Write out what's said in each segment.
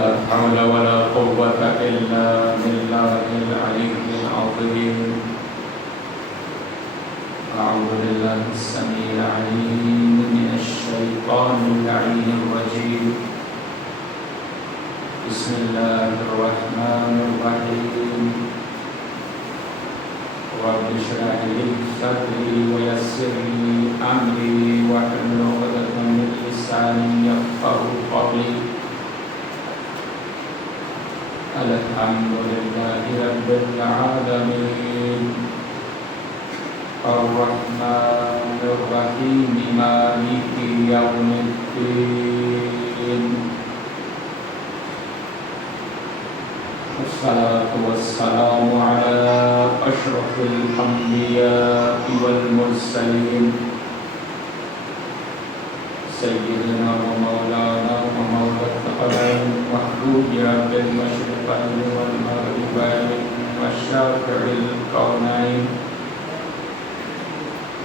لا حول ولا قوة إلا بالله العلي العظيم. أعوذ بالله السميع العليم من الشيطان اللعين الرجيم. بسم الله الرحمن الرحيم. رب اشرح لي صدري ويسر لي أمري واحلل عقدة من لساني يفقهوا قولي. الحمد لله رب العالمين الرحمن الرحيم مالك يوم الدين. والصلاة والسلام على أشرف الأنبياء والمرسلين سيدنا ومولانا ومولى الثقلين محبوب رب المشرقين والمغربين والشافع الكونين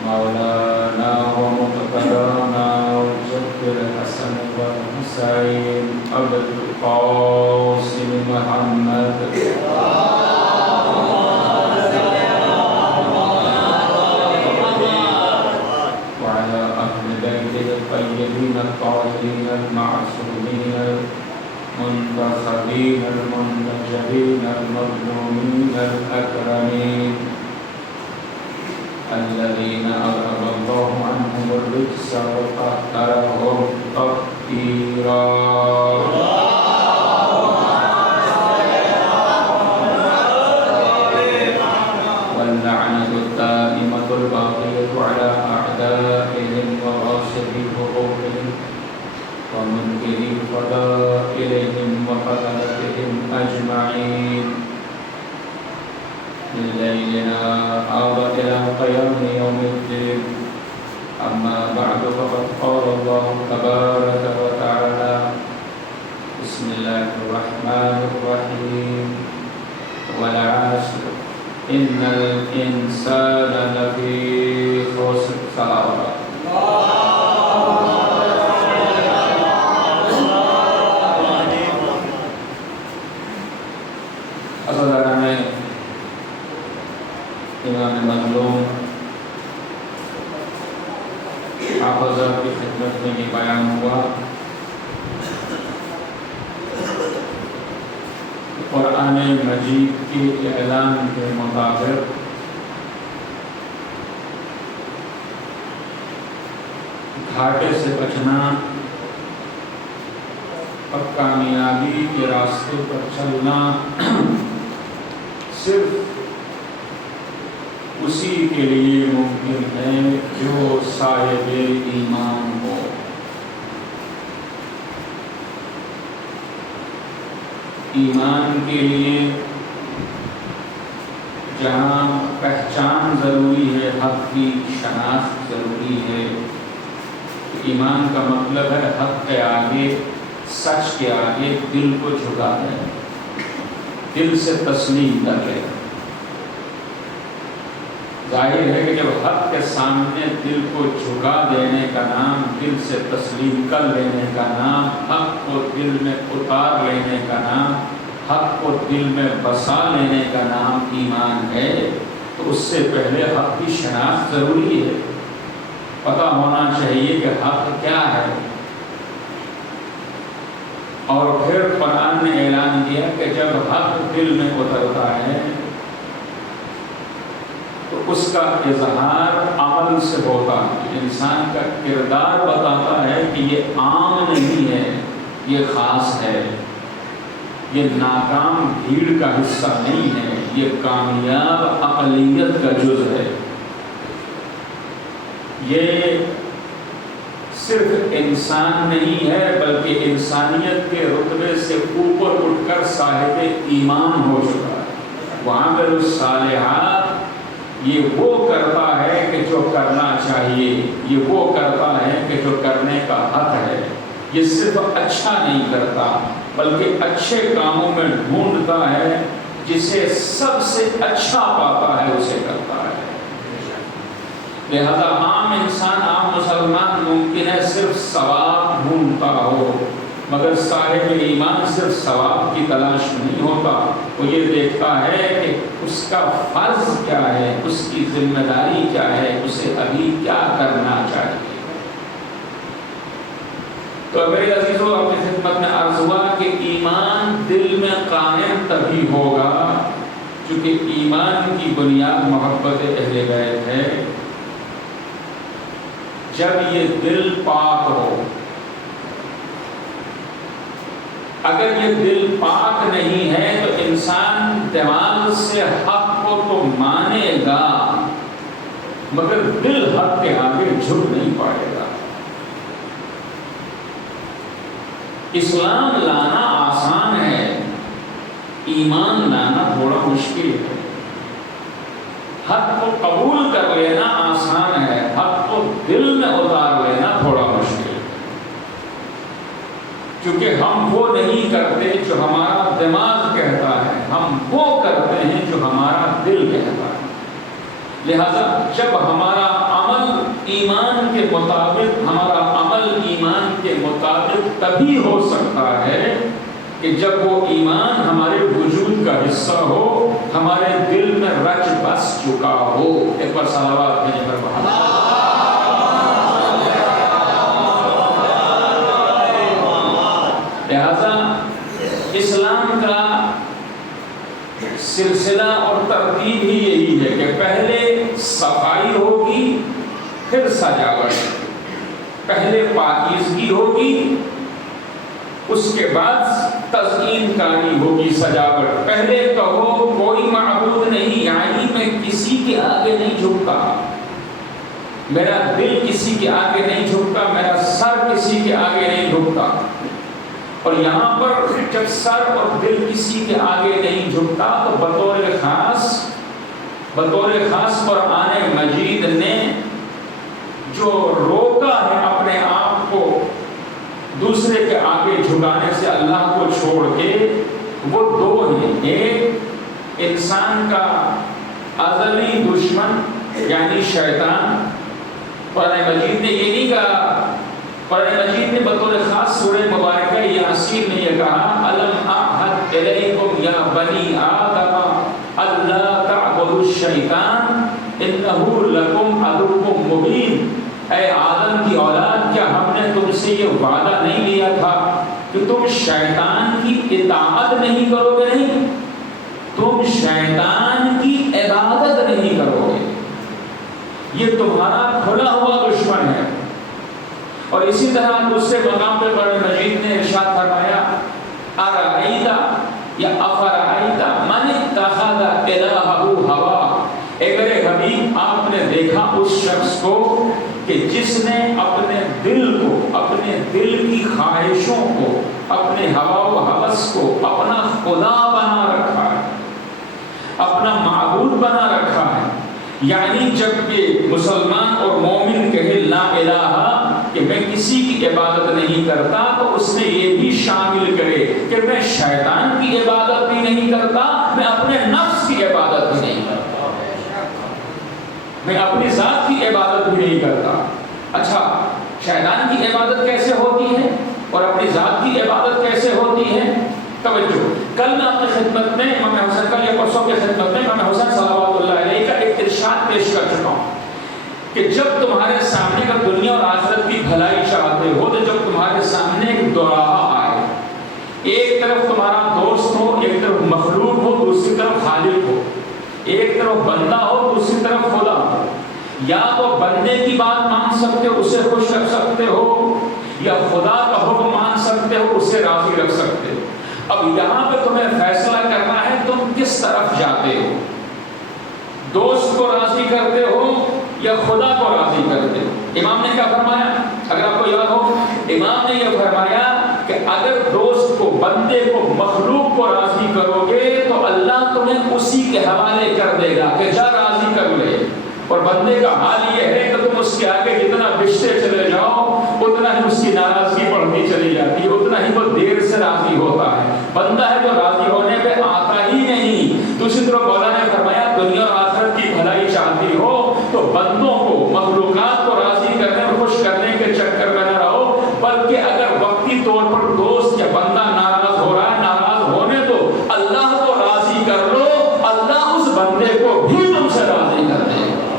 مولانا ومقتدانا وجد الحسن والحسين أبو القاسم محمد وعلى أهل بيته الطيبين الطاهرين المعصومين المنتخبين المنتجبين المظلومين الأكرمين الذين أذهب الله عنهم الرجس وطهرهم تطهيرا. واللعنة الدائمة الباقية على أعدائهم وغاصبي حقوقهم ومنكري فضائلهم وقتلتهم أجمعين من ليلنا هذا إلى قيام يوم الدين. أما بعد فقد قال الله تبارك وتعالى بسم الله الرحمن الرحيم والعصر إن الإنسان لفي خسر. صلوات امام مظلوم حافظہ کی خدمت میں یہ بیان ہوا قرآن مجید کے اعلان کے مطابق گھاٹے سے بچنا اور کامیابی کے راستے پر چلنا صرف اسی کے لیے ممکن ہے جو صاحب ایمان ہو. ایمان کے لیے جہاں پہچان ضروری ہے، حق کی شناخت ضروری ہے. ایمان کا مطلب ہے حق کے آگے، سچ کے آگے دل کو جھکا دے، دل سے تسلیم کر لے. ظاہر ہے کہ جب حق کے سامنے دل کو جھکا دینے کا نام، دل سے تسلیم کر لینے کا نام، حق کو دل میں اتار لینے کا نام، حق کو دل میں بسا لینے کا نام ایمان ہے، تو اس سے پہلے حق کی شناخت ضروری ہے. پتہ ہونا چاہیے کہ حق کیا ہے. اور پھر قرآن نے اعلان کیا کہ جب حق دل میں اترتا ہے تو اس کا اظہار عمل سے ہوتا ہے. انسان کا کردار بتاتا ہے کہ یہ عام نہیں ہے، یہ خاص ہے، یہ ناکام بھیڑ کا حصہ نہیں ہے، یہ کامیاب اقلیت کا جز ہے. یہ صرف انسان نہیں ہے بلکہ انسانیت کے رتبے سے اوپر اٹھ کر صاحب ایمان ہو چکا ہے. وعمل الصالحات یہ وہ کرتا ہے کہ جو کرنا چاہیے، یہ وہ کرتا ہے کہ جو کرنے کا حق ہے. یہ صرف اچھا نہیں کرتا بلکہ اچھے کاموں میں ڈھونڈتا ہے، جسے سب سے اچھا پاتا ہے اسے کرتا ہے. لہذا عام انسان، عام مسلمان ممکن ہے صرف ثواب ڈھونڈتا ہو، مگر صاحب ایمان صرف ثواب کی تلاش نہیں ہوتا، وہ یہ دیکھتا ہے کہ اس کا فرض کیا ہے، اس کی ذمہ داری کیا ہے، اسے ابھی کیا کرنا چاہیے۔ تو میرے عزیزوں، آپ کی خدمت میں عرض ہوا کہ ایمان دل میں قائم تبھی ہوگا، چونکہ ایمان کی بنیاد محبت اہل بیت ہے، جب یہ دل پاک ہو۔ اگر یہ دل پاک نہیں ہے تو انسان دماغ سے حق کو تو مانے گا مگر دل حق کے آگے جھک نہیں پائے گا۔ اسلام لانا آسان ہے، ایمان لانا تھوڑا مشکل ہے۔ حق کو قبول کر لینا آسان ہے، حق کو دل میں اتار لینا تھوڑا مشکل ہے، کیونکہ ہم وہ نہیں کرتے جو ہمارا دماغ کہتا ہے، ہم وہ کرتے ہیں جو ہمارا دل کہتا ہے۔ لہذا جب ہمارا عمل ایمان کے مطابق، ہمارا عمل ایمان کے مطابق تبھی ہو سکتا ہے کہ جب وہ ایمان ہمارے وجود کا حصہ ہو، ہمارے دل میں رچ بس چکا ہو۔ ایک بار صلوات بھیجیں پر بہت لہذا اسلام کا سلسلہ اور ترتیب ہی یہی ہے کہ پہلے صفائی ہوگی، پھر سجاوٹ، پہلے پاکیزگی ہوگی، اس کے بعد تزئین کاری ہوگی، سجاوٹ۔ پہلے کہو کوئی معبود نہیں، یعنی میں کسی کے آگے نہیں جھکتا، میرا دل کسی کے آگے نہیں جھکتا، میرا سر کسی کے آگے نہیں جھکتا۔ اور یہاں پر جب سر اور دل کسی کے آگے نہیں جھکتا تو بطور خاص قرآن مجید نے جو روکا ہے اپنے آپ کو دوسرے کے آگے جھکانے سے اللہ کو چھوڑ کے، وہ دو ہیں۔ ایک انسان کا ازلی دشمن یعنی شیطان۔ قرآن مجید نے یہ نہیں کہا، قرآن مجید نے بطور خاص سورہ مبارکہ یاسین میں یہ کہا، الم اعہد الیکم یا بنی آدم الا تعبدوا الشیطان انہ لکم عدو مبین۔ اے آدم کی اولاد، کیا ہم نے تم سے یہ وعدہ نہیں لیا تھا کہ تم شیطان کی اطاعت نہیں کرو گے؟ نہیں، تم شیطان کی عبادت نہیں کرو گے، یہ تمہارا کھلا ہوا دشمن ہے۔ اور اسی طرح دوسرے مقام پر قرآن مجید نے ارشاد فرمایا، ارأیت یا افرأیت من اتخذ الہہ ہوا۔ اے میرے حبیب، آپ نے دیکھا اس شخص کو کہ جس نے اپنے دل کو، اپنے دل کی خواہشوں کو، اپنے ہوا و ہوس کو اپنا خدا بنا رکھا ہے، اپنا معبود بنا رکھا ہے۔ یعنی جب کہ مسلمان اور مومن کہے لا الہ، کہ میں کسی کی عبادت نہیں کرتا، تو اس نے یہ بھی شامل کرے کہ میں شیطان کی عبادت بھی نہیں کرتا، میں اپنے نفس کی عبادت بھی نہیں کرتا، میں اپنی ذات کی عبادت بھی نہیں کرتا۔ اچھا، شیطان کی عبادت کیسے ہوتی ہے اور اپنی ذات کی عبادت کیسے ہوتی ہے؟ توجہ، کل میں اپنی خدمت میں امام حسن، کل یا پرسوں کی خدمت میں امام حسن صلوات اللہ علیہ کا ایک ارشاد پیش کر چکا ہوں کہ جب تمہارے سامنے کا دنیا اور آخرت کی بھلائی چاہتے ہو تو جب تمہارے سامنے ایک دوراہا آئے، ایک طرف تمہارا دوست ہو، ایک طرف مخلوق ہو، دوسری طرف خالق ہو، ایک طرف بندہ ہو، دوسری طرف خدا ہو، یا تو بندے کی بات مان سکتے ہو، اسے خوش رکھ سکتے ہو، یا خدا کا حکم مان سکتے ہو، اسے راضی رکھ سکتے ہو۔ اب یہاں پہ تمہیں فیصلہ کرنا ہے تم کس طرف جاتے ہو، دوست کو راضی کرتے ہو یا خدا کو راضی کرتے ہو؟ امام نے کیا فرمایا؟ اگر آپ کو یاد ہو، امام نے یہ فرمایا کہ اگر دوست کو، بندے کو، مخلوق کو راضی کرو گے تو اللہ تمہیں اسی کے حوالے کر دے گا کہ جا راضی کر لے۔ اور بندے کا حال یہ ہے کہ تم اس کے آگے جتنا بچتے چلے جاؤ اتنا ہی اس کی ناراضگی بڑھتی چلی جاتی ہے، اتنا ہی وہ دیر سے راضی ہوتا ہے۔ بندہ ہے جو راضی ہونے پہ آتا ہی نہیں۔ دوسری طرف مولا نے فرمایا دنیا اور آخرت کی بھلائی چاہتی ہو تو بندوں کو، مخلوقات کو راضی کرنے اور خوش کرنے کے چکر میں نہ رہو، بلکہ اگر وقتی طور پر دوست یا بندہ ناراض ہو رہا ہے، ناراض ہونے دو، اللہ کو راضی کر لو، اللہ اس بندے کو بھی تم سے راضی کر دے گا۔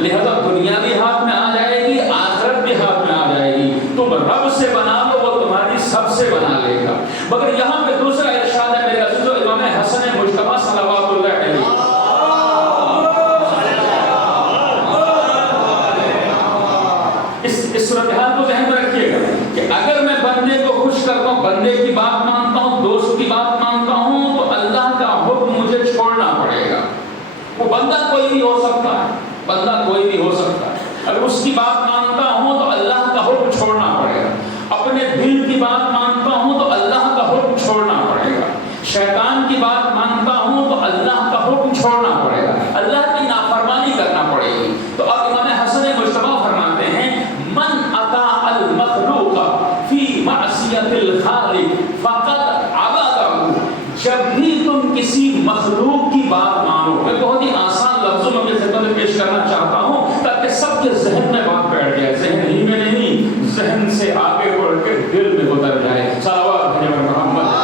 لہذا دنیا بھی ہاتھ میں آ جائے گی، آخرت بھی ہاتھ میں آ جائے گی۔ تم رب سے بنا لو، وہ تمہاری سب سے بنا لے گا۔ مگر یہاں پہ دوسرا ارشاد ہے میرے عزیزو، امام حسن مجتبی صلوات اللہ علیہ، اس صورتحال کو ذہن میں رکھیے گا کہ اگر میں بندے کو خوش کرتا ہوں، بندے کی بات مانتا ہوں، دوست کی بات مانتا ہوں، تو اللہ کا حکم مجھے چھوڑنا پڑے گا۔ وہ بندہ کوئی بھی ہو سکتا ہے، بندہ کوئی بھی ہو سکتا ہے، اگر اس کی بات مانتا ہوں تو اللہ کا حکم چھوڑنا پڑے گا۔ اپنے دل کی بات مانتا ہوں تو اللہ کا حکم چھوڑنا پڑے گا۔ شیطان کی بات مانتا ہوں تو اللہ کا حکم چھوڑنا پڑے گا، اللہ کی نافرمانی کرنا پڑے گی۔ تو اب امام حسن مجتبی فرماتے ہیں من اطاع المخلوق فی معصیت الخالق فقد عبدہ۔ جب بھی تم کسی مخلوق کی بات مانو، میں بہت ہی آسان لفظوں میں اپنی خدمت میں پیش کرنا چاہتا ہوں تاکہ سب کے ذہن میں بات بیٹھ جائے، ذہن ہی میں نہیں، ذہن سے آگے بڑھ کے دل میں اتر جائے۔ صلوات بھیجو محمد۔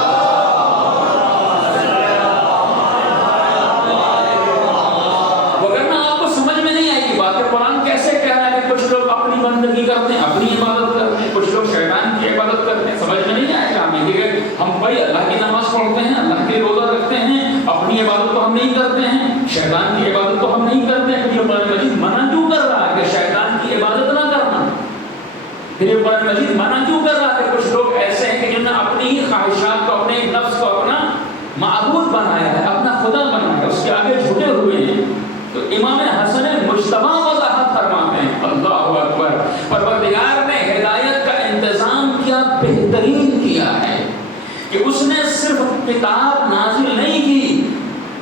وگرنہ آپ کو سمجھ میں نہیں آئے گی بات کہ قرآن کیسے کہہ رہا ہے کہ کچھ لوگ اپنی بندگی کرتے ہیں، اپنی عبادت کرتے ہیں، کچھ لوگ شیطان کی عبادت کرتے ہیں۔ سمجھ میں نہیں آئے گا ہمیں کہ ہم بھائی اللہ کی نماز پڑھتے ہیں، اللہ کے روزہ رکھتے ہیں، اپنی عبادت تو ہم نہیں کرتے ہیں، شیطان کی عبادت تو ہم نہیں کرتے ہیں۔ پھر قرآن مجید منع کیوں کر رہا ہے کہ شیطان کی عبادت نہ کرنا؟ پھر قرآن مجید منع کیوں کر رہا ہے کہ کچھ لوگ ایسے ہیں کہ جنہوں نے اپنی ہی خواہشات کو، اپنے نفس کو اپنا معبود بنایا ہے، اپنا خدا بنایا ہے، اس کے آگے جھکے ہوئے ہیں۔ تو امام حسن مجتبی وضاحت فرماتے ہیں، اللہ اکبر، پروردگار نے ہدایت کا انتظام کیا بہترین کیا ہے کہ اس نے صرف کتاب نازل نہیں کی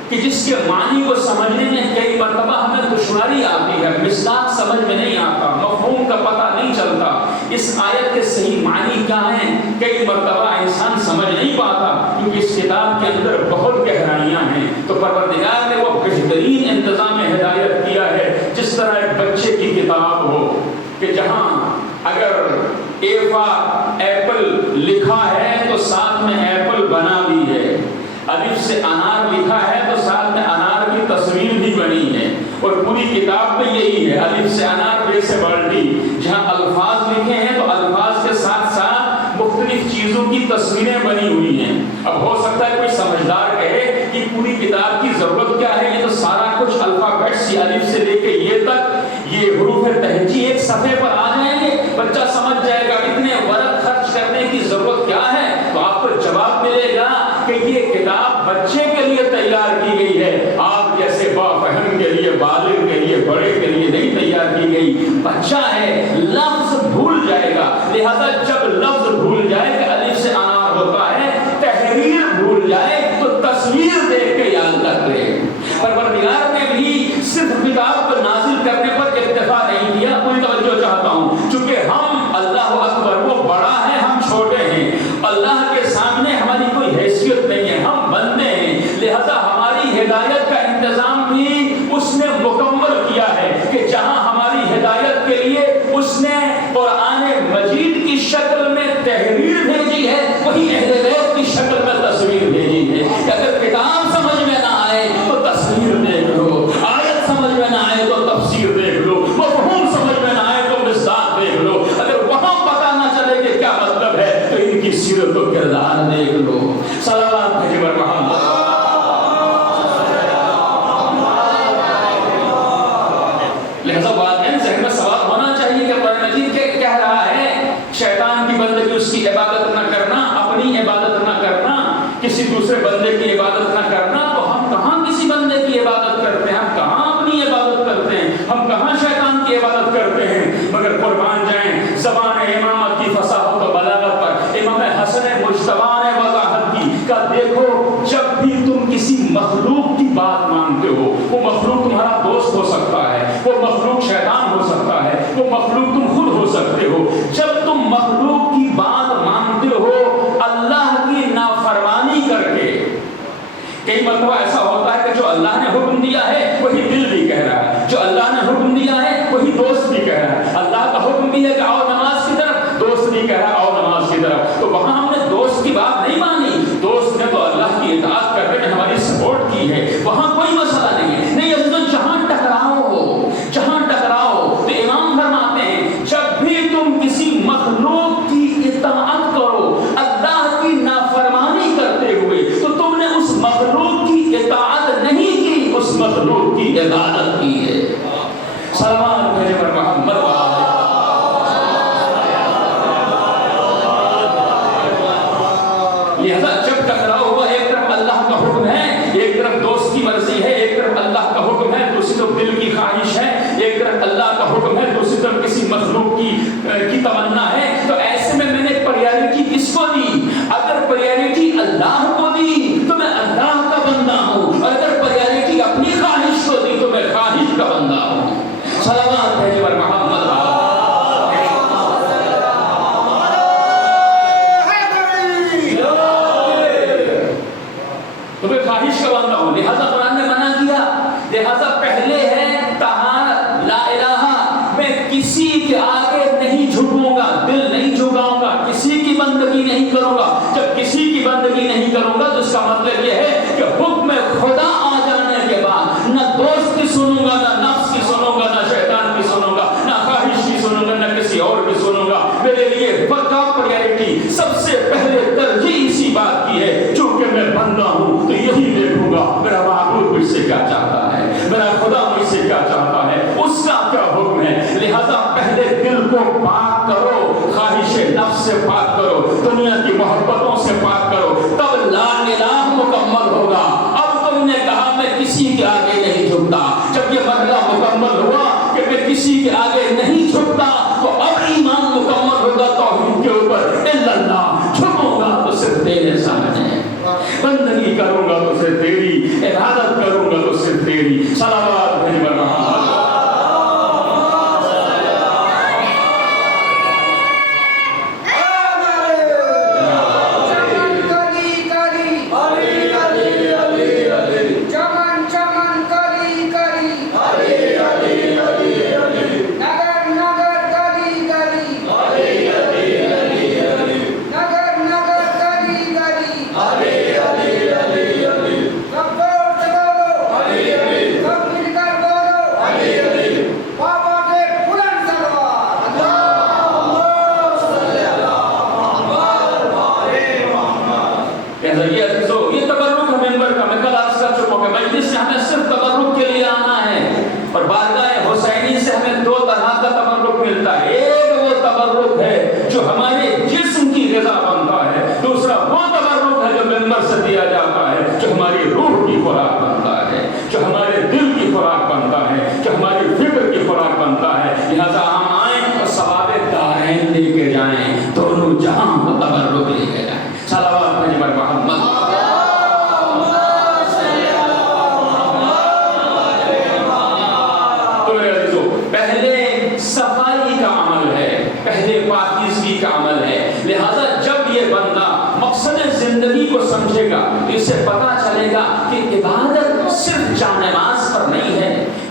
کہ جس کے معنی کو سمجھنے میں کئی مرتبہ ہمیں دشواری آتی ہے، مصداق سمجھ میں نہیں آتا، مفہوم کا پتہ نہیں چلتا، اس آیت کے صحیح معنی کیا ہیں کئی مرتبہ انسان سمجھ نہیں پاتا کیونکہ اس کتاب کے اندر بہت گہرائیاں ہیں۔ تو پروردگار نے وہ بہترین انتظام ہدایت کیا ہے، جس طرح ایک بچے کی کتاب ہو کہ جہاں اگر ایفا ایپل لکھا ہے تو ساتھ میں ایپل بنا بھی ہے، الف سے انار لکھا ہے تو ساتھ میں انار کی تصویر بھی بنی ہے، اور پوری کتاب میں یہی ہے، الف سے انار بے سے بالٹی، جہاں الفاظ لکھے ہیں تو الفاظ کے ساتھ ساتھ مختلف چیزوں کی تصویریں بنی ہوئی ہیں۔ اب ہو سکتا ہے کوئی سمجھدار کہے کہ پوری کتاب کی ضرورت کیا ہے، یہ تو سارا کچھ الفابیٹس یا الف سے لے کے یہ تک، یہ حروف تہجی ایک صفحے پر آ جائیں گے، بچہ سمجھ جائے گا، اتنے ورق خرچ کرنے کی ضرورت کیا ہے؟ تو آپ کو جواب ملے گا کہ یہ کتاب بچے کے لیے تیار کی گئی ہے، آپ جیسے بافہم کے لیے، بالغ کے لیے، بڑے کے لیے نہیں تیار کی گئی۔ بچہ ہے، لفظ بھول جائے گا، لہذا جب لفظ بھول جائے کہ الف سے انار ہوتا ہے، تحریر بھول جائے تو تصویر دیکھ کے یاد کر لے۔ پروردگار نے بھی صرف کتاب کو نازل کرنے پر اکتفا نہیں کیا، کوئی توجہ چاہتا ہوں، چونکہ ہم اللہ اکبر، وہ بڑا ہے، ہم چھوٹے ہیں، اللہ کے سامنے ہماری کوئی حیثیت نہیں ہے، ہم بندے ہیں، لہذا ہماری ہدایت کا انتظام بھی اس نے مکمل کیا ہے کہ جہاں ہماری ہدایت کے لیے اس نے قرآن مجید کی شکل میں تحریر بھیجی ہے، وہی اہل بیت کی شکل میں تصویر بھیجی ہے کہ اگر کتاب سمجھ میں نہ آئے تو تصویر دیکھ لو، آیت سمجھ میں نہ آئے تو تفسیر دیکھ لو، مفہوم سمجھ میں نہ آئے تو مصداق دیکھ لو، اگر وہاں پتہ نہ چلے کہ کیا مطلب ہے تو ان کی سیرت و کردار دیکھ لو۔ صلوات بھیجو محمد۔ لہذا واقعاً ذہن میں سوال ہونا چاہیے کہ قرآن مجید کیا کہہ رہا ہے؟ شیطان کی بندگی، اس کی عبادت نہ کرنا، اپنی عبادت نہ کرنا، کسی دوسرے بندے کی عبادت نہ کرنا۔ تو ہم کہاں کسی بندے کی عبادت کرتے ہیں، ہم کہاں اپنی عبادت کرتے ہیں، ہم کہاں شیطان کی عبادت کرتے ہیں؟ مگر قربان جائیں زبان امامت کی فصاحت و بلاغت پر امام حسن مجتبی نے وضاحت کی کہ دیکھو، جب بھی تم کسی مخلوق کی بات مانتے ہو، وہ مخلوق تمہارا دوست ہو سکتا ہے، وہ مخلوق شیطان ہو سکتا ہے، وہ مخلوق تم خود ہو سکتے ہو، جب تم مخلوق کی بات مانتے ہو اللہ کی نافرمانی کر کے، کئی مرتبہ ایسا ہوتا ہے کہ جو اللہ نے حکم دیا ہے وہی دل بھی کہہ رہا ہے، جو اللہ نے حکم دیا ہے وہی دوست بھی کہہ رہا ہے، اللہ کا حکم بھی ہے کہ آؤ نماز کی طرف، دوست بھی کہہ رہا ہے آؤ نماز کی طرف۔ تو کی تمنا ہے تو ایسے میں نے پریارٹی کس کو دی؟ اگر پریارٹی اللہ کو دی تو میں اللہ کا بندہ ہوں، اور اگر پریارٹی اپنی خواہش کو دی تو میں خواہش کا بندہ ہوں۔ صلوات بھیجے پر محمد تو میں خواہش کا بندہ ہوں، لہذا قرآن نے منع کیا، لہذا پہلے ہے طہارت لا الہ، میں کسی کے آگے نہیں جھکوں گا، دل نہیں جھکاؤں گا، کسی کی بندگی نہیں کروں گا۔ جب کسی کی بندگی نہیں کروں گا تو اس کا مطلب یہ ہے کہ حکم خدا آ جانے کے بعد نہ دوست کی سنوں گا، نہ نفس کی سنوں گا، نہ شیطان کی سنوں گا، نہ خواہش کی سنوں گا، نہ کسی اور کی سنوں گا۔ میرے لیے ٹاپ پریارٹی سب سے پہلے ترجیح اسی بات کی ہے، چونکہ میں بندہ ہوں تو یہی دیکھوں گا میرا معبود مجھ سے کیا چاہتا ہے، میرا خدا مجھ سے کیا چاہتا ہے، اس کا کیا حکم ہے۔ لہذا پہلے دل کو پاک کرو، خواہش نفس سے پاک کرو، دنیا کی محبتوں سے پاک کرو، تب لا الہ مکمل ہوگا۔ اب تم نے کہا میں کسی کے آگے نہیں جھکتا، جب یہ مرحلہ مکمل ہوا کہ میں کسی کے آگے نہیں جھکتا تو اب ایمان مکمل ہوگا توحید کے اوپر، الا اللہ، جھکوں گا تو صرف تیرے سامنے، بندگی کروں گا تو صرف تیری، عبادت کروں گا تو صرف تیری۔ صلوات بھیج بنا سمجھے گا، اسے پتا چلے گا کہ عبادت صرف جانماز پر نہیں ہے،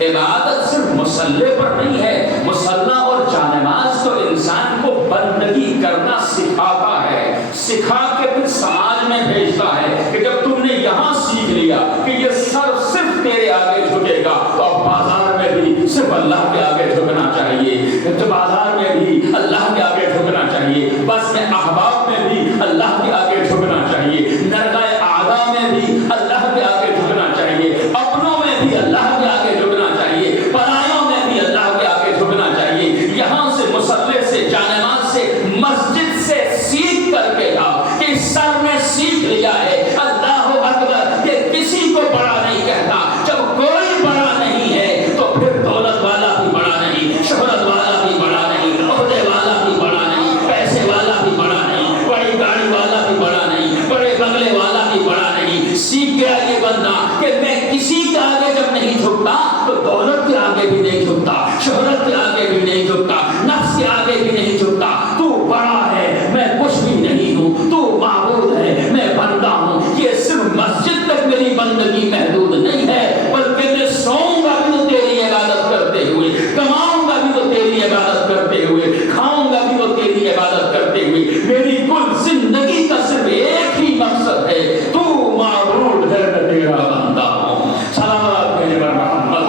عبادت صرف مصلی پر نہیں ہے، مصلی اور جانماز تو انسان کو بندگی کرنا سکھاتا ہے، سکھا کے پھر سماج میں بھیجتا ہے کہ جب تم نے یہاں سیکھ لیا کہ یہ سر صرف تیرے آگے جھکے گا تو اب بازار میں بھی صرف اللہ کے آگے جھکنا چاہیے، تو بازار میں بھی اللہ کے آگے جھکنا چاہیے، بس میں احباب میں بھی اللہ کے آگے جھکنا چاہیے، نرگائے اعداء میں بھی اللہ کے آگے جھکنا چاہیے، اپنوں میں بھی اللہ کے آگے جھکنا چاہیے، پرایوں میں بھی اللہ کے آگے جھکنا چاہیے۔ یہاں سے مصلی سے جانماز سے مسجد سے سیکھ کر کے جاؤ کہ سر میں سیکھ لیا ہے اللہ اکبر، یہ کسی کو بڑا نہیں کہتا۔ جب کوئی بڑا نہیں ہے تو پھر دولت والا بھی بڑا نہیں، شہرت والا بھی بڑا نہیں، عہدے والا بھی بڑا نہیں، پیسے والا بھی بڑا نہیں، بڑی گاڑی والا بھی بڑا نہیں، بڑے بنگلے والا بھی بڑا نہیں۔ سیکھ گیا یہ بندہ کہ میں کسی کے آگے جب نہیں جھکتا تو دولت کے آگے بھی نہیں جھکتا، شہرت کے آگے بھی نہیں جھکتا، نفس کے آگے بھی نہیں جھکتا۔ تو بڑا ہے، میں کچھ بھی نہیں ہوں، تو معبود ہے، میں بندہ ہوں۔ یہ صرف مسجد تک میری بندگی محدود نہیں ہے، بلکہ میں سوؤں گا بھی تو تیری عبادت کرتے ہوئے، کماؤں گا بھی تو تیری عبادت کرتے ہوئے، کھاؤں گا بھی تو تیری عبادت کرتے ہوئے۔ میری کل زندگی کا صرف ایک ہی مقصد ہے، تو معبود ہے، میں تیرا بندہ ہوں۔ صلوات بھیجے پر محمد۔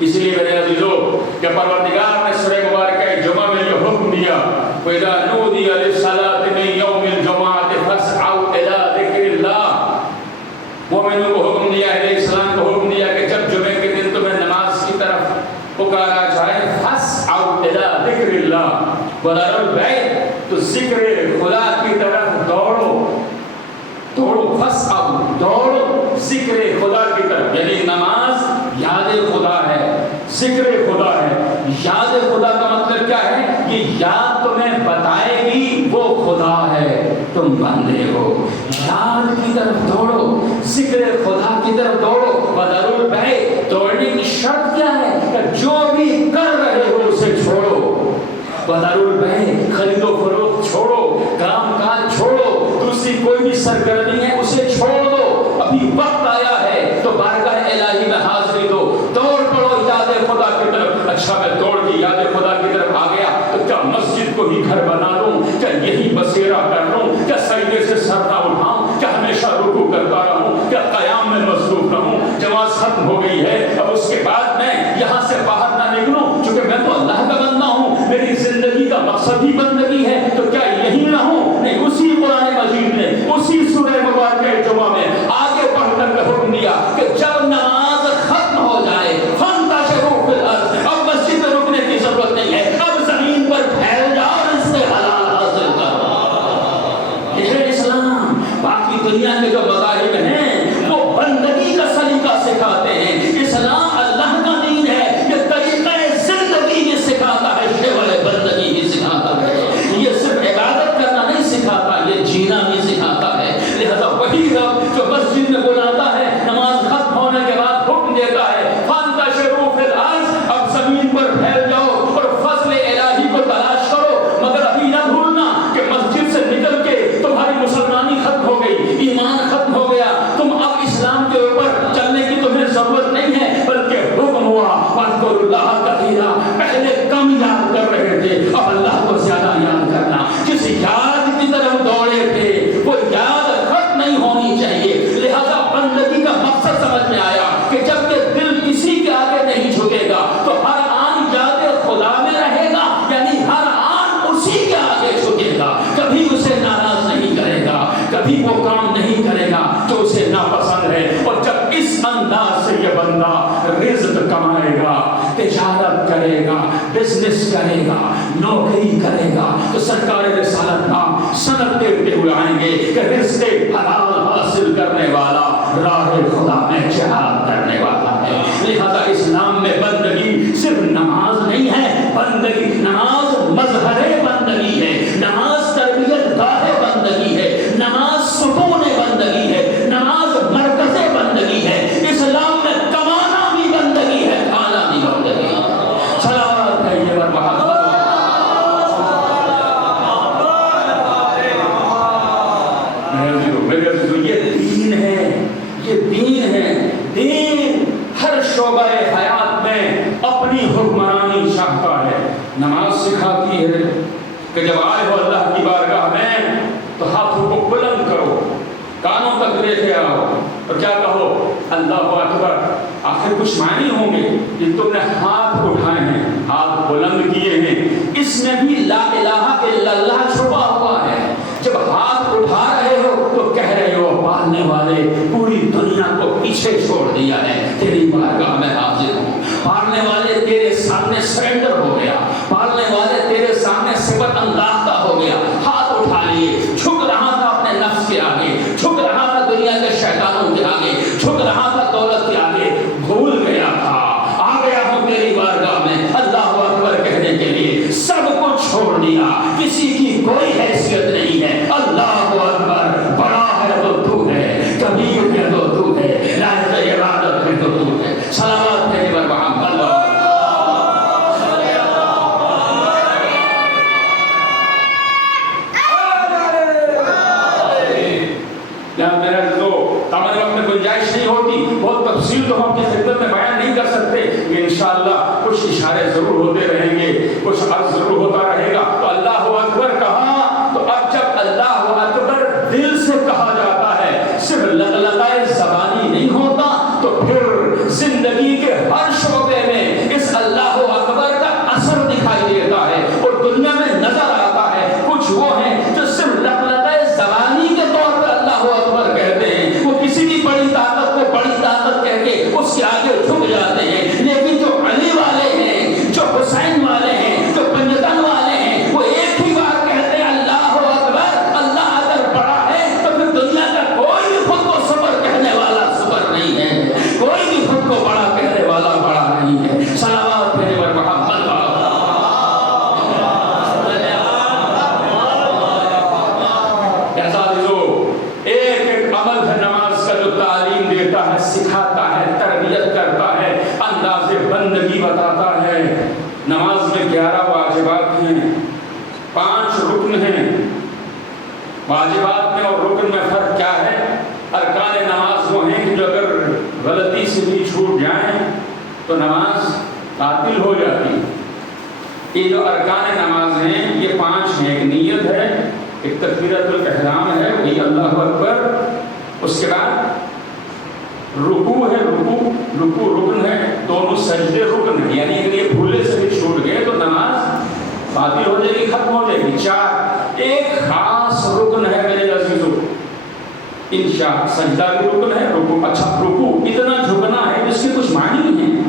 اس لیے میرے عزیزو کہ پروردگار نے سورہ مبارکہ جمعہ میں جو حکم دیا، وَإِذَا نُودِيَ لِلصَّلَاةِ مِن يَوْمِ الْجُمْعَةِ فَاسْعَوْا إِلَىٰ ذِكْرِ اللَّهِ، مومنوں کو حکم دیا، علیہ السلام کو حکم دیا کہ جب جمعے کے دن تمہیں نماز کی طرف پکارا جائے، فَاسْعَوْا إِلَىٰ ذِكْرِ اللَّهِ وَذَرُوا الْبَيْعَ، تو ذکر خدا کی طرف دوڑو، دوڑو ذکر خدا ہے. یاد خدا کا مطلب کیا ہے؟ یہ یاد تمہیں بتائے گی وہ خدا ہے، تم بندے ہو. یاد کی طرف دوڑو، ذکر خدا کی طرف دوڑو. وَذَرُوا الْبَيْعَ، دوڑنے کی شرط کیا ہے؟ کہ جو بھی کر رہے ہو اسے چھوڑو. وَذَرُوا الْبَيْعَ، خرید و فروخت چھوڑو، کام کاج چھوڑو، دوسری کوئی بھی سرگرمی ہے اسے چھوڑ دو. ابھی وقت آیا ہے تو بارگاہ الہی میں حاضری دو. دوڑ پڑو یاد خدا کی طرف. اچھا میں دوڑ کے یاد خدا کی طرف آ گیا تو کیا مسجد کو ہی گھر بنا لوں؟ کیا یہی بسیرا کر لوں؟ کیا سجدے سے سر نہ اٹھاؤں؟ کیا ہمیشہ رکوع کرتا رہوں؟ کیا قیام میں مصروف رہوں؟ جماعت ختم ہو گئی ہے، اب اس کے بعد میں یہاں سے باہر نہ نکلوں کیونکہ میں تو اللہ کا بندہ ہوں، میری زندگی کا مقصد ہی بندگی ہے. تو کیا یہی نہ ہوں؟ نہیں، اسی قرآن مجید نے اسی سورہ مبارکہ جمعہ میں آگے بڑھ کر حکم دیا کہ جب نماز ختم ہو جائے فانتشروا فی الارض، اب مسجد میں رکنے کی ضرورت نہیں ہے، اب زمین پر پھیل جاؤ اور اس سے حلال حاصل کرو. یہ ہے اسلام. باقی دنیا کے جو مذاہب ہیں وہ بندگی کا سلیقہ سکھاتے ہیں. اسلام اللہ کا دین ہے، یہ طریقہ زندگی یہ سکھاتا ہے، شیوہ بندگی ہی سکھاتا ہے. یہ صرف عبادت کرنا نہیں سکھاتا، یہ جینا بھی سکھاتا ہے. لہذا وہی رب جو مسجد میں بلاتا ہے، نماز ختم ہونے کے بعد حکم دیتا ہے فانتشروا فی الارض، اب زمین پر پھیل جاؤ اور فضل الہی کو تلاش کرو. مگر ابھی نہ بھولنا کہ مسجد سے نکل کے تمہاری مسلمانی ختم ہو گئی، ایمان ختم ہو گیا، تم اب اسلام کے اوپر چلنے کی تمہیں ضرورت نہیں ہے، بلکہ حکم ہوا واذکروا اللہ کثیرا. پہلے کم یاد کر رہے تھے، اب اللہ کو زیادہ یاد کرنا. جس یاد کی طرف دوڑے تھے وہ یاد ختم نہیں ہونی چاہیے. لہذا بندگی کا مقصد سمجھ میں آیا کہ جب کہ دل کسی کے آگے نہیں جھکے گا تو ہر آن یاد خدا میں رہے گا، یعنی ہر آن اسی کے آگے جھکے گا، کبھی اسے ناراض نہیں کرے گا، کبھی وہ کام نہیں کرے گا جو اسے ناپسند ہے. اور جب اس انداز سے یہ بندہ رزق کمائے گا، تجارت کرے گا، بزنس کرے گا، نوکری کرے گا، تو سرکار رسالت نام سند دیتے ہوئے آئیں گے کہ رزق حلال حاصل کرنے والا راہ خدا میں جہاد کرنے والا ہے. لہذا اسلام میں بندگی صرف نماز نہیں ہے، بندگی نماز مظہر بندگی ہے، نماز تربیت گاہ بندگی ہے، نماز سکون بندگی ہے، نماز مرکز بندگی ہے. اسلام میں کمانا بھی بندگی ہے، کھانا بھی بندگی ہے. صلوات ہے یہ محمد. یہ دین ہے. دین ہر شعبہ حیات میں اپنی حکمرانی چاہتا ہے. نماز سکھاتی ہے کہ جب آئے ہو اللہ کی بارگاہ میں تو ہاتھوں کو بلند کرو، کانوں تک لے کے آؤ اور کیا کہو؟ اللہ اکبر. آخر کچھ معنی ہوں گے کہ تم نے ہاتھ اٹھائے ہیں، ہاتھ بلند کیے ہیں، اس میں بھی لا الہ الا اللہ چھپا ہوا ہے. جب ہاتھ اٹھا رہے ہو تو کہہ رہے ہو پالنے والے پوری دنیا کو پیچھے چھوڑ دیا ہے، تیری بارگاہ میں حاضر ہوں. پالنے والے تیرے سامنے سرنڈر ہو گیا، پالنے والے تیرے سامنے صفت انداختہ ہو گیا. ہاتھ اٹھا لیے، جھک رہا تھا اپنے نفس کے آگے، جھک رہا تھا دنیا کے شیطانوں کے آگے، جھک رہا تھا دولت کے آگے، بھول گیا تھا. آ گیا ہوں تیری بارگاہ میں اللہ اکبر کہنے کے لیے، سب کچھ چھوڑ دیا، کسی کی کوئی حیثیت نہیں ہے. اللہ اکبر. بڑا ہے تو تو ہے، کبیر ہے تو تو ہے، لائق عبادت ہے تو تو ہے. صلوات ہے بر محمد. اللہ میرا جو ہمارے وقت میں گنجائش نہیں ہوتی، بہت تفصیل تو ہم کی خدمت میں بیان نہیں کر سکتے، انشاءاللہ کچھ اشارے ضرور ہوتے رہیں گے، کچھ عرض ضرور ہوتا رہے گا. تو اللہ اکبر کہا، تو اب جب اللہ اکبر دل سے کہا جاتا ہے، صرف لغلقہ زبانی نہیں ہوتا، تو پھر زندگی کے ہر شعبے میں اس اللہ اکبر کا اثر دکھائی دیتا ہے اور دنیا میں نظر آتا ہے. کچھ وہ ہیں جو صرف لغلقہ زبانی کے طور پر اللہ اکبر کہتے ہیں، وہ کسی بھی بڑی طاقت کو بڑی طاقت کہہ کے اس کے آگے جھک جاتے ہیں. لیکن جو علی والے ہیں، جو حسین والے ہیں، جو پنجتہ ہے، سکھاتا ہے، تربیت کرتا ہے، انداز بندگی بتاتا ہے۔ نماز میں 11 واجبات ہیں، 5 رکن ہیں۔ واجبات میں اور رکن میں فرق کیا ہے؟ ارکان نماز وہ ہیں کہ جو اگر غلطی سے بھی چھوٹ جائیں تو نماز باطل ہو جاتی ہے۔ یہ جو ارکان نماز ہیں یہ 5 ہیں۔ ایک نیت ہے، ایک تکبیرۃ الاحرام ہے، وہی اللہ اکبر، اس کے بعد رکوع ہے، رکوع رکن ہے، دونوں سجدے رکن ہیں، یعنی اگر یہ بھولے سے بھی چھوٹ گئے تو نماز باطل ہو جائے گی، ختم ہو جائے گی۔ 4 ایک خاص رکن ہے میرے عزیزو، انشاء سجدہ بھی رکن ہے، رکوع رکوع اتنا جھکنا ہے جس کے کچھ معنی ہیں،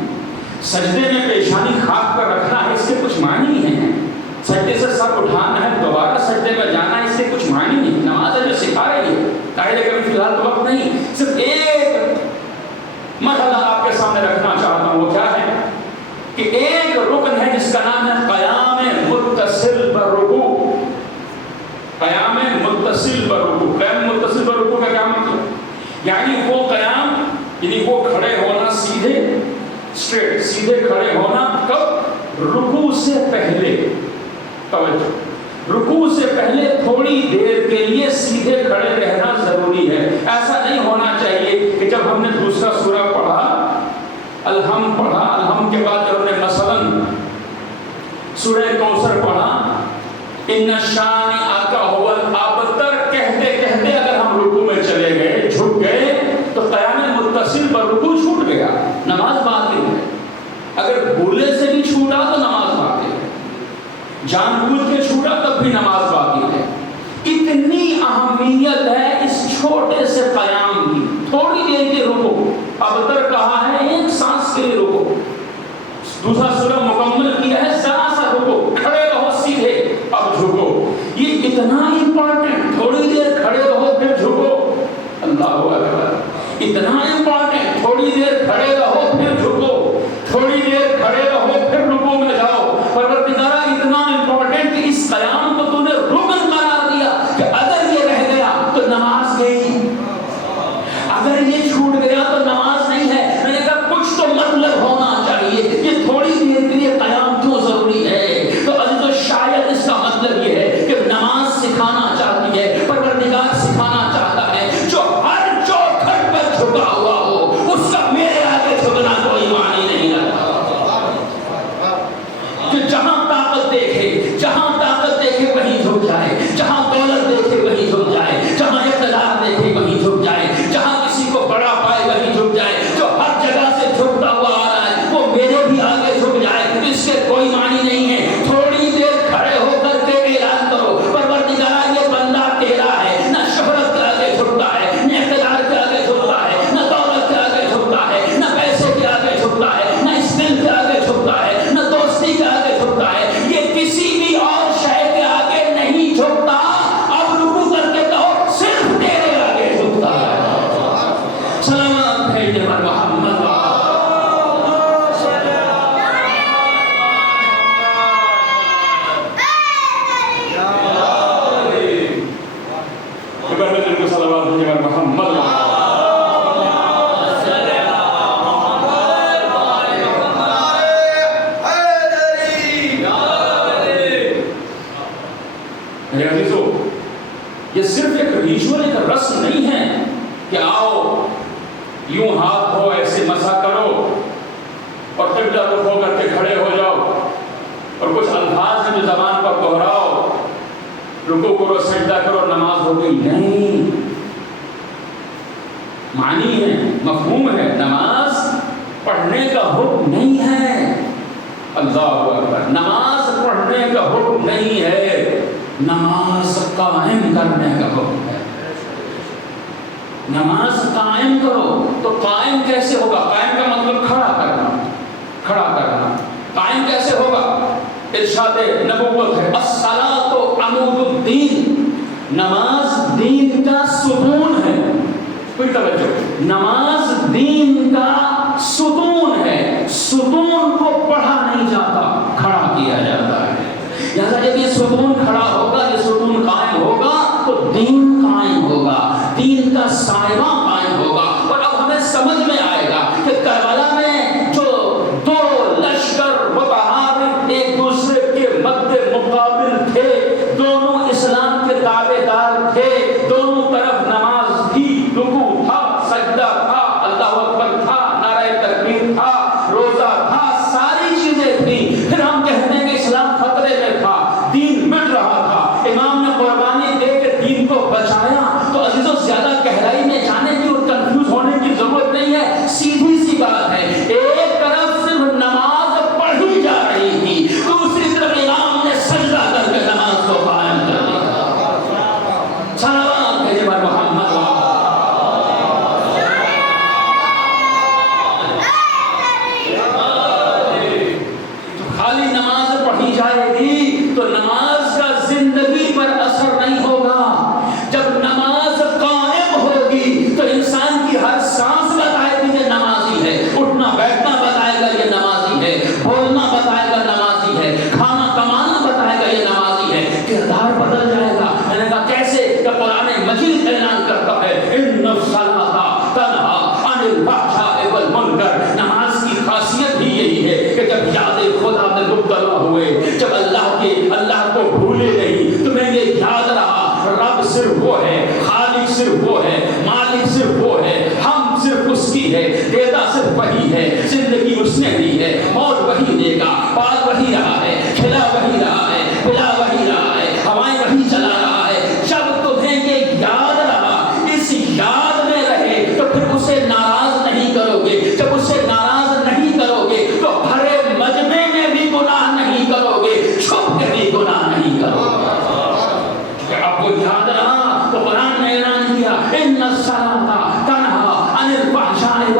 سجدے میں پیشانی خاک پر رکھنا ہے، اس کے کچھ معنی ہیں، سجدے سے سر اٹھانا ہے، دوبارہ سجدے میں جانا ہے، اس کے کچھ معنی نہیں۔ نماز ہے جو سکھا رہی ہے، قاعدے کا بھی فی الحال تو وقت نہیں، صرف ایک مرحلہ آپ کے سامنے رکھنا چاہتا ہوں، وہ کیا ہے کہ ایک رکن ہے جس کا نام ہے قیام متصل بررکوع۔ قیام متصل بررکوع، قیام متصل بررکوع کا کیا مطلب؟ یعنی وہ قیام، یعنی وہ کھڑے ہونا سیدھے، اسٹریٹ سیدھے کھڑے ہونا، کب؟ رکوع سے پہلے۔ توجہ، رکوع سے پہلے تھوڑی دیر کے لیے سیدھے کھڑے رہنا ضروری ہے۔ ایسا نہیں ہونا چاہیے کہ جب ہم نے دوسرا سورہ پڑھا، الحم پڑھا، الحم کے بعد جب ہم نے مثلاً سورہ کوثر پڑھا، ان شانئک ھو الابتر کہتے کہتے اگر ہم رکوع میں چلے گئے، جھک گئے، تو قیام متصل پر رکوع چھوٹ گیا، نماز باطل ہے۔ اگر بھولے سے بھی چھوٹا تو نماز باطل ہے، جان بوجھ کے چھوٹا تب بھی نماز باطل ہے۔ اتنی اہمیت ہے اس چھوٹے سے قیام کی، تھوڑی دیر کے رکوع، ابتر کہا ہے ایک سانس کے لیے رکوع، دوسرا سورہ مکمل کیا ہے ذرا سا رکوع، کھڑے رہو سیدھے اب جھکو، یہ اتنا امپورٹنٹ، تھوڑی دیر کھڑے رہو پھر جھکو، اللہ اکبر، اتنا امپورٹنٹ، تھوڑی دیر کھڑے رہو پھر جھکو، تھوڑی دیر کھڑے رہو پھر رکوع میں جاؤ۔ پروردگارا اتنا امپورٹنٹ کہ اس قیام کو تو نے رکن قرار دیا کہ اگر یہ رہ گیا تو نماز گئی، اگر یہ چھوٹ گیا تو نماز نہیں ہے۔ میں نے کہا کچھ تو مطلب ہونا چاہیے، یہ تھوڑی دیر کے لیے قیام کیوں ضروری ہے؟ تو عزیزو شاید اس کا مطلب یہ ہے کہ نماز سکھانا چاہتی ہے، پروردگار سکھانا چاہتا ہے جو ہر چوکھٹ پر جھکا ہوا ہو اس کا میرے آگے جھکنا کوئی معنی نہیں رکھتا، کہ جہاں طاقت دیکھے وہیں جھک جائے، جہاں دولت دیکھے وہیں جھک جائے، جہاں اقتدار دیکھے وہیں جھک جائے، جہاں کسی کو بڑا پائے وہیں جھک جائے، جو ہر جگہ سے جھکتا ہوا آ رہا ہے وہ میرے بھی آگے جھک جائے، اس کے کوئی معنی نہیں ہے۔ تھوڑی دیر کھڑے ہو کر کے اعلان کرو پروردگارا یہ بندہ تیرا ہے، نہ شہرت کے آگے جھکتا ہے، نہ اقتدار کے آگے جھکتا ہے، نہ دولت کے آگے جھکتا ہے، نہ پیسے کے آگے جھکتا ہے، نہ اسکل کے آگے جھکتا ہے، نہ دوستی کے آگے جھکتا ہے، یہ کسی بھی اور شے کے آگے نہیں جھکتا۔ اب رکوع کر کے کہو صرف تیرے آگے جھکتا ہے۔ سلام بھیجے پر محمد یہ صرف ایک ریچول، ایک رسم نہیں ہے کہ آؤ یوں ہاتھ ہو ایسے مسا کرو اور قبلہ رخ ہو کر کے کھڑے ہو جاؤ اور کچھ الفاظ ہیں جو زبان پر دہراؤ، رکوع کرو سجدہ کرو نماز ہو گئی، نہیں، معنی ہے، مفہوم ہے، نماز پڑھنے کا حکم نہیں ہے، اللہ اکبر، نماز پڑھنے کا حکم نہیں ہے، نماز قائم کرنے کا حکم ہے۔ نماز قائم کرو، تو قائم کیسے ہوگا؟ قائم کا مطلب کھڑا کرنا، کھڑا کرنا، قائم کیسے ہوگا؟ ارشاد نبوت ہے الصلاۃ عمود الدین، نماز دین کا ستون ہے، کوئی توجہ، نماز دین کا ستون ہے، ستون کو پڑھا نہیں جاتا، کھڑا کیا جاتا ہے، لہذا جب یہ ستون کھڑا ہوگا، یہ ستون قائم ہوگا تو دین قائم ہوگا، دین کا سائبہ قائم ہوگا۔ اور اب ہمیں سمجھ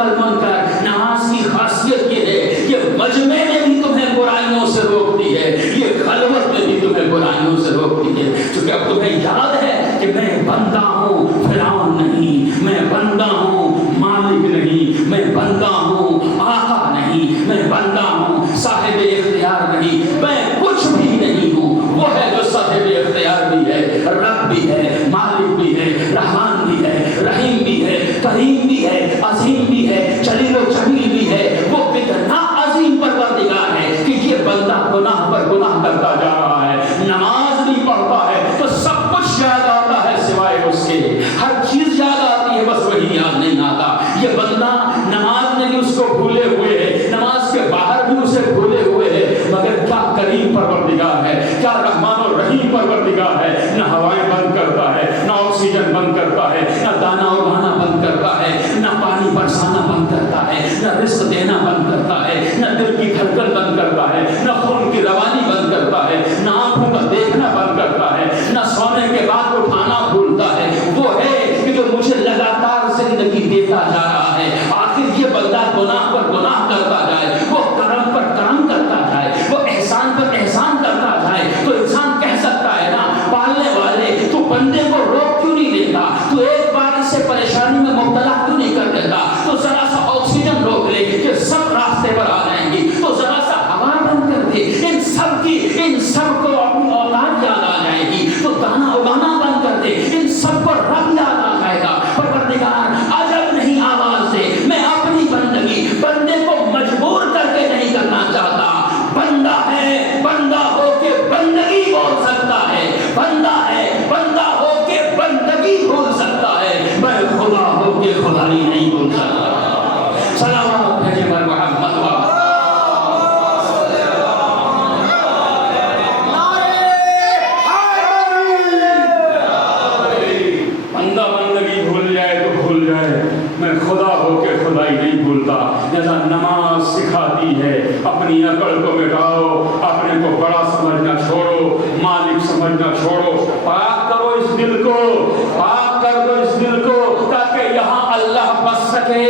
والمنکر. نماز کی خاصیت یہ ہے کہ مجمع میں بھی تمہیں برائیوں سے روکتی ہے, یہ خلوت میں بھی تمہیں برائیوں سے روکتی ہے. چونکہ اب تمہیں یاد ہے کہ میں بندہ ہوں, فرعون نہیں. میں بندہ ہوں, مالک نہیں. میں بندہ ہوں, آقا نہیں. میں بندہ ہوں, صاحب اختیار نہیں. میں کچھ بھی نہیں ہوں. وہ ہے جو صاحب اختیار بھی ہے, رب بھی ہے, مالک بھی ہے, رحمان بھی ہے, رحیم بھی ہے, کریم بھی ہے, عظیم بھی ہے, جلیل و جمیل بھی ہے. وہ کتنا عظیم پروردگار ہے کہ یہ بندہ گناہ پر گناہ کرتا جا رہا ہے, نماز نہیں پڑھتا ہے تو سب کچھ یاد آتا ہے سوائے اس کے. ہر چیز یاد آتی ہے, بس وہی یاد نہیں آتا. یہ بندہ نماز میں بھی اس کو بھولے ہوئے ہے, نماز کے باہر بھی اسے بھولے ہوئے ہے, مگر کیا کریم پروردگار ہے, کیا رحمان و رحیم پروردگار ہے. نہ ہوائیں بند کرتا ہے, نہ آکسیجن بند کرتا ہے, نہ دانا اگانا بند کرتا ہے, نہ پانی برسانا بند کرتا ہے, نہ رزق دینا بند کرتا ہے, نہ دل کی دھڑکن بند کرتا ہے, نہ خون کی روانی بند کرتا ہے, نہ آنکھوں کا دیکھنا بند کرتا ہے, نہ سونے کے بعد اٹھانا بھولتا ہے. وہ ہے کہ جو مجھے لگاتار زندگی دیتا جا رہا ہے. آخر یہ بندہ گناہ پر گناہ کرتا جائے, وہ کرم پر کرم کرتا جائے, وہ احسان پر احسان کرتا جائے, تو انسان کہہ سکتا ہے نا, پالنے والے تو بندے کو روک کیوں نہیں دیتا, تو ایک بار اس سے پریشانی میں مبتلا کیوں نہیں کر دیتا, تو ذرا سا آکسیجن روک لے کہ سب راستے پر آ جائیں گی, تو ذرا سا ہوا بند کر دے, ان سب کو اپنی اوقات یاد آ جائے گی, تو دانا اگانا بند کر دے, ان سب کو رب یاد آ جائے گا. پروردگار عجب نہیں آواز دے, میں اپنی بندگی بندے کو مجبور کر کے نہیں کرنا چاہتا. بندہ ہے, بندہ ہو کے بندگی بول سکتا ہے, بندہ ہے, بندہ ہو کے بندگی بول سکتا ہے. میں خدا ہو کے خدائی نہیں بول سکتا. صلوات بھیجے بر محمد میں خدا ہو کے خدائی نہیں بھولتا. جیسا نماز سکھاتی ہے اپنی عقل کو مٹاؤ, اپنے کو بڑا سمجھنا چھوڑو, مالک سمجھنا چھوڑو, پاک کرو اس دل کو, پاک کر دو اس دل کو, تاکہ یہاں اللہ بس سکے,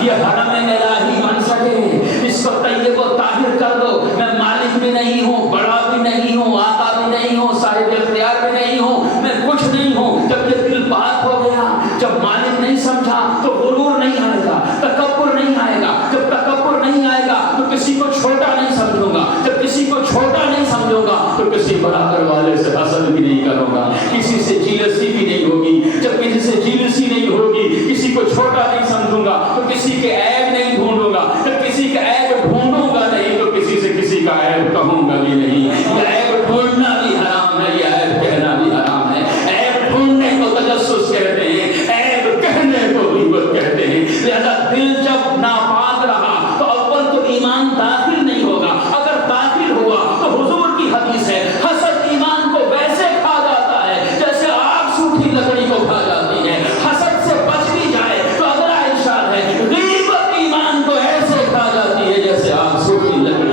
یہ حرم الہی بن سکے. اس کو طیب و طاہر کر دو. میں مالک بھی نہیں ہوں, بڑا بھی نہیں ہوں, آقا بھی نہیں ہوں, صاحب اختیار بھی نہیں ہوں, میں کچھ نہیں ہوں. جب یہ دل پاک ہو گیا, جب مالک نہیں سمجھا تو غرور نہیں آئے گا, تکبر نہیں آئے گا. جب تکبر نہیں آئے گا تو کسی کو چھوٹا نہیں سمجھوں گا, جب کسی کو چھوٹا نہیں سمجھوں گا تو کسی برابر والے سے حسد بھی نہیں کروں گا, کسی سے جیلسی بھی نہیں ہوگی. جب کسی سے جیلسی نہیں ہوگی, کسی کو چھوٹا نہیں سمجھوں گا تو کسی کے عیب نہیں ڈھونڈوں گا, جب کسی کا عیب ڈھونڈوں گا نہیں تو کسی سے کسی کا عیب کہوں گا بھی نہیں. یہ عیب ڈھونڈنا بھی حرام ہے, یہ عیب کہنا بھی حرام ہے. عیب ڈھونڈنے کو تجسس کہتے ہیں, عیب کہنے کو غیبت کہتے ہیں. لہذا دل جب ناپاک رہا تو اول تو ایمان داخل نہیں ہوگا, اگر داخل ہوا تو حضور کی حدیث ہے, حسد ایمان کو ویسے کھا جاتا ہے جیسے آگ سوکھی لکڑی کو کھا جاتی ہے. حسد سے بچ بھی جائے تو اگلا ارشاد ہے, غیبت ایمان کو ایسے کھا جاتی ہے جیسے آگ سوکھی لکڑی.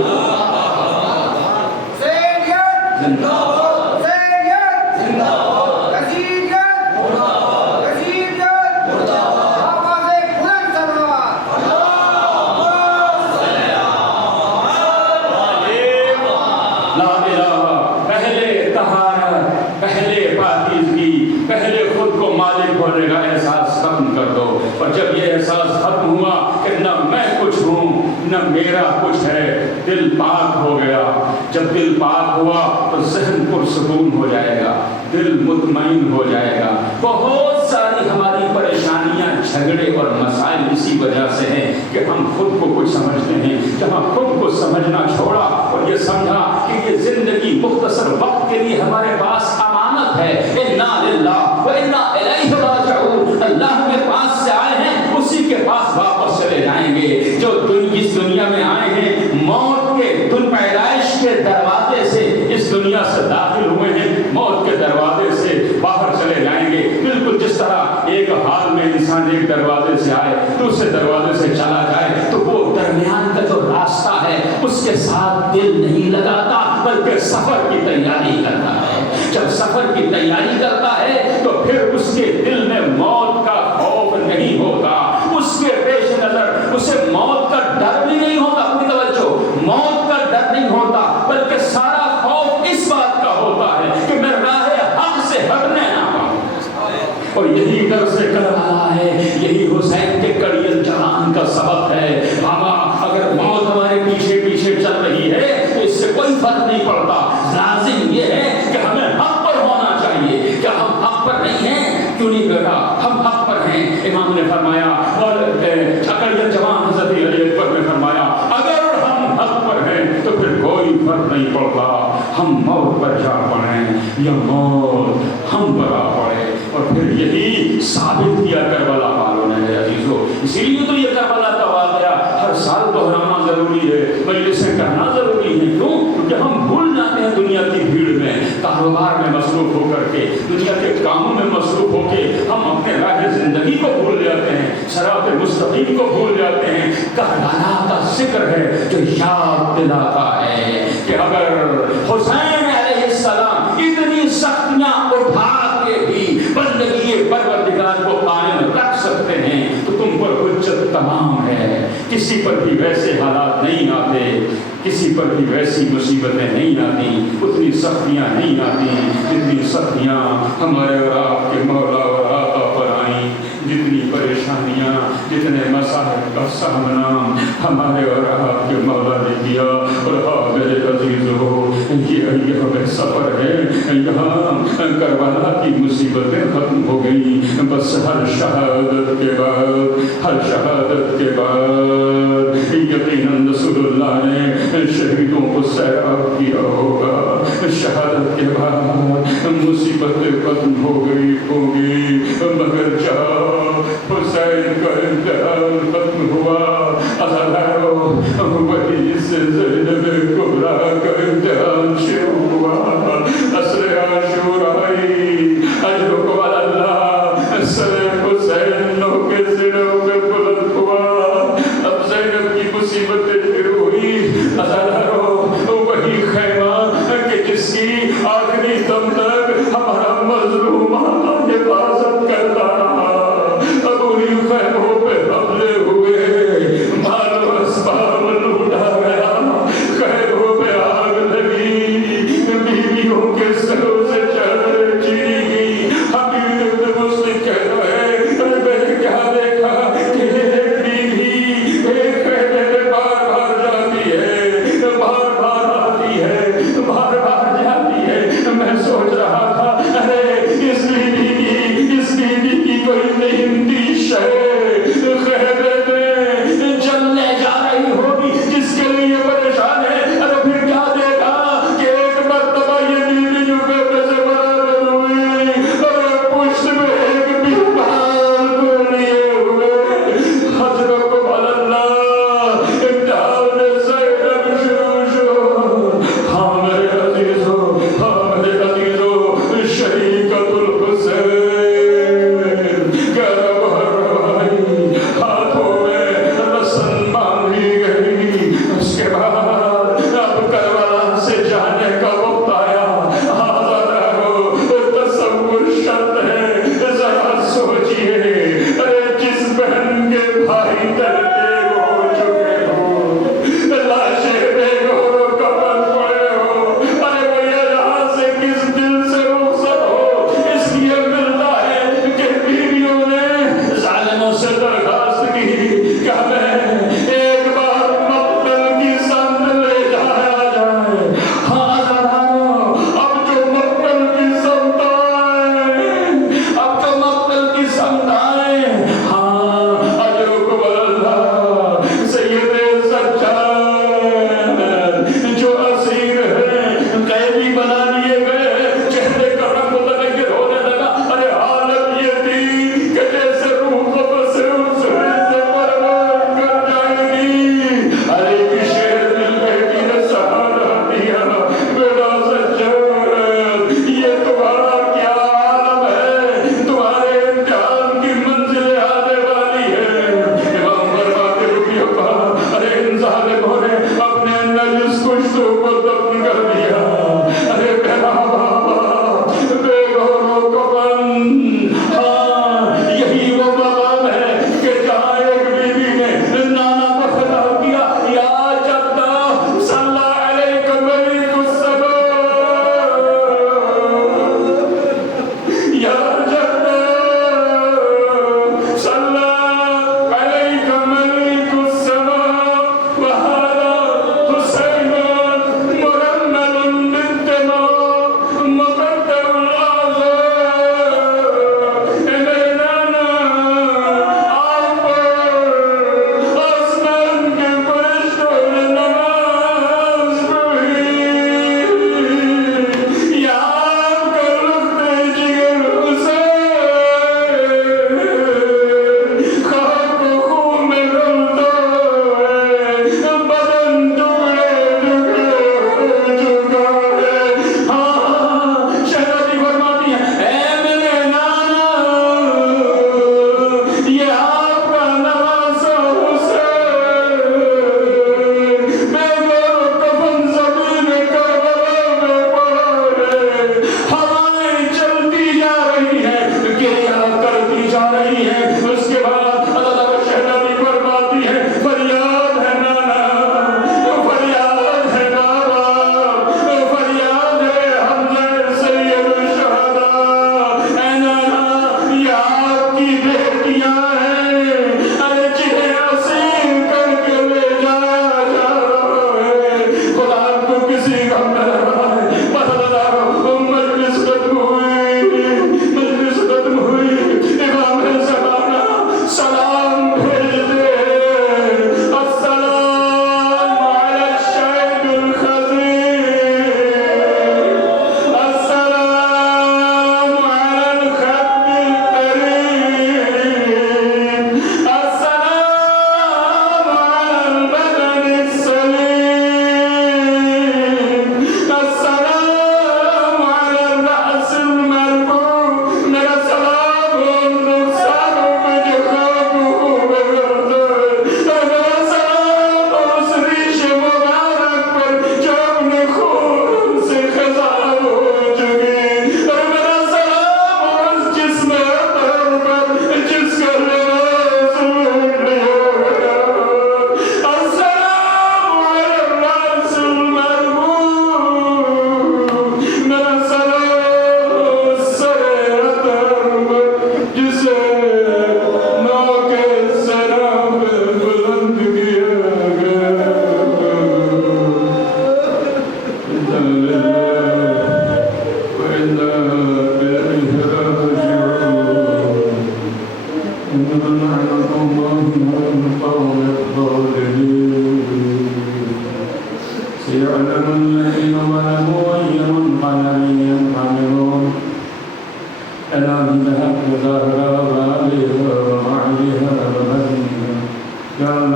پہلے خود کو مالک ہونے کا احساس ختم کر دو. اور جب یہ احساس ختم ہوا کہ نہ میں کچھ ہوں نہ میرا کچھ ہے, دل پاک ہو گیا. جب دل پاک ہوا تو ذہن پرسکون ہو جائے گا, دل مطمئن ہو جائے گا. بہت ساری ہماری پریشانیاں, جھگڑے اور مسائل اسی وجہ سے ہیں کہ ہم خود کو کچھ سمجھتے ہیں. جب ہم خود کو سمجھنا چھوڑا اور یہ سمجھا کہ یہ زندگی مختصر وقت کے لیے ہمارے پاس امانت ہے, انا للہ و انا الیہ راجعون, اللہ کے پاس سے آئے ہیں اسی کے پاس واپس چلے جائیں گے. جو اس دنیا میں آئے ہیں موت کے پیدائش کے دروازے سے اس دنیا سے داخل ہوئے ہیں, موت کے دروازے سے باہر چلے جائیں گے. بالکل جس طرح ایک حال میں انسان ایک دروازے سے آئے دوسرے دروازے سے چلا جائے تو وہ درمیان کا جو راستہ ہے اس کے ساتھ دل نہیں لگاتا بلکہ سفر کی تیاری کرتا ہے. جب سفر کی تیاری کرتا ہے تو پھر اس کے دل میں موت کا خوف نہیں ہوتا, اس کے پیش اسے موت کا ڈر بھی نہیں ہوتا. اپنی توجہ, موت کا ڈر نہیں ہوتا, بلکہ سارا خوف اس بات کا ہوتا ہے کہ میں راہ حق سے ہٹنے نہ پاؤں. اور یہی درس کربلا ہے, یہی حسین کے کڑی الجوان کا سبق ہے. بابا اگر موت ہمارے پیچھے پیچھے چل رہی ہے تو اس سے کوئی فرق نہیں پڑتا. لازم یہ ہے کہ ہمیں حق پر ہونا چاہیے. کیا ہم حق پر نہیں ہیں؟ کیوں نہیں بیٹا, ہم حق پر ہیں. امام نے فرمایا, اور کڑی الجوان حضرت علی اکبر نے فرمایا, اگر ہم حق پر ہیں تو پھر کوئی فرق نہیں پڑتا ہم موت پر جا پڑیں یا موت ہم پر آ پڑے. اور پھر یہی ثابت کیا کربلا والوں نے عزیزو. اسی لیے تو یہ کربلا کا واقعہ ہر سال دہرانا ضروری ہے, مجلسیں کرنا ضروری ہے. کیوں؟ کیونکہ ہم بھول جاتے ہیں دنیا کی بھیڑ میں, کاروبار میں مصروف ہو کر کے, دنیا کے کاموں میں مصروف ہو کے ہم اپنے راہ زندگی کو بھول جاتے ہیں, صراط مستقیم کو بھول جاتے ہیں. کربلا کا ذکر ہے جو یاد دلاتا ہے کہ اگر حسین علیہ السلام اتنی سختیاں اٹھا کے بھی بندگی پروردگار کو قائم رکھ سکتے ہیں تو تم پر حجت تمام ہے. کسی پر بھی ویسے حالات نہیں آتے, کسی پر بھی ویسی مصیبتیں نہیں آتی, اتنی سختیاں نہیں آتی جتنی سختیاں ہمارے اور آپ کے مولا اور آقا پر آئیں. جتنی پریشانیاں, جتنے مسائل کا سامنا ہمارے اور آپ کے مولا نے کیا. اور ہاں میرے عزیز ہو, یہ ہمیں سفر ہے, یہاں کربلا کی مصیبتیں ختم ہو گئی. بس ہر شہادت کے بعد, ہر شہادت کے بعد یقیناً رسول اللہ نے شہیدوں کو سیراب کیا ہوگا. شہادت کے بعد مصیبتیں ختم ہو گئی ہوگی, مگر جہاں حسین کا امتحان ختم ہوا, وہی سے زینب کبریٰ کا امتحان شروع ہوا. عصر عاشور آئی, اجرک والا سر حسین لو کے سروں پہ بلند ہوا. اب زینب کی مصیبتیں شروع ہوئی. وہی خیمہ کہ جس کی آخری دم تک ہمارا مظلوم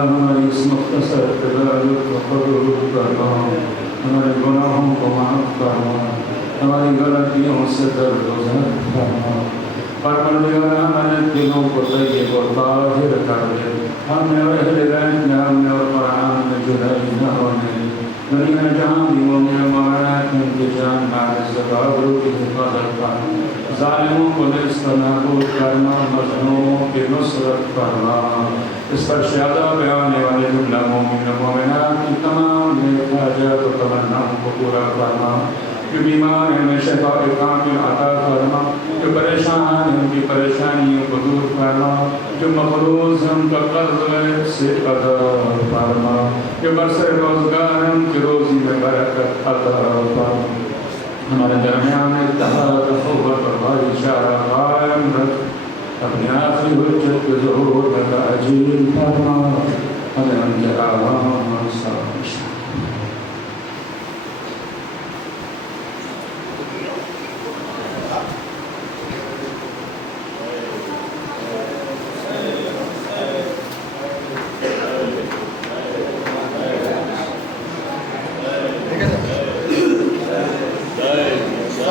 ہماری اس مختصر عبادت کو قبول کرنا، ہمارے گناہوں کو معاف کرنا، ہماری غلطیوں سے درگزر کرنا۔ پروردگار ہمارے دلوں کو طیب و طاہر کر دے، ہمیں اور اہل بیت میں، ہمیں اور قرآن میں جدائی نہ ہونے دے۔ دنیا میں جہاں بھی مومن مومنات ہیں، ان کی جان مال عزت و آبرو کی حفاظت کرنا، ظالموں کو نیست و نابود کرنا، مظلوموں کی نصرت کرنا۔ اس پر شہادہ پہ آنے والے جملہ مومن و مومنات کی تمام نیک حاجات و تمناؤں کو پورا کرنا۔ جو بیمار ہیں میں شفا کامل عطا فرما، جو پریشان ہیں ان کی پریشانیوں کو دور فرما، جو مقروض ہیں ان کا قرض سے ادا فرما، جو برسر روزگار ہیں ان کی روزی میں برکت عطا فرما۔ ہمارے درمیان اتحاد قوت اور بھائی چارہ قائم رکھ، اپنی آخری حجت کے ظہور میں تاجیل فرما، ہمیں ان کے آرام اور ساتھ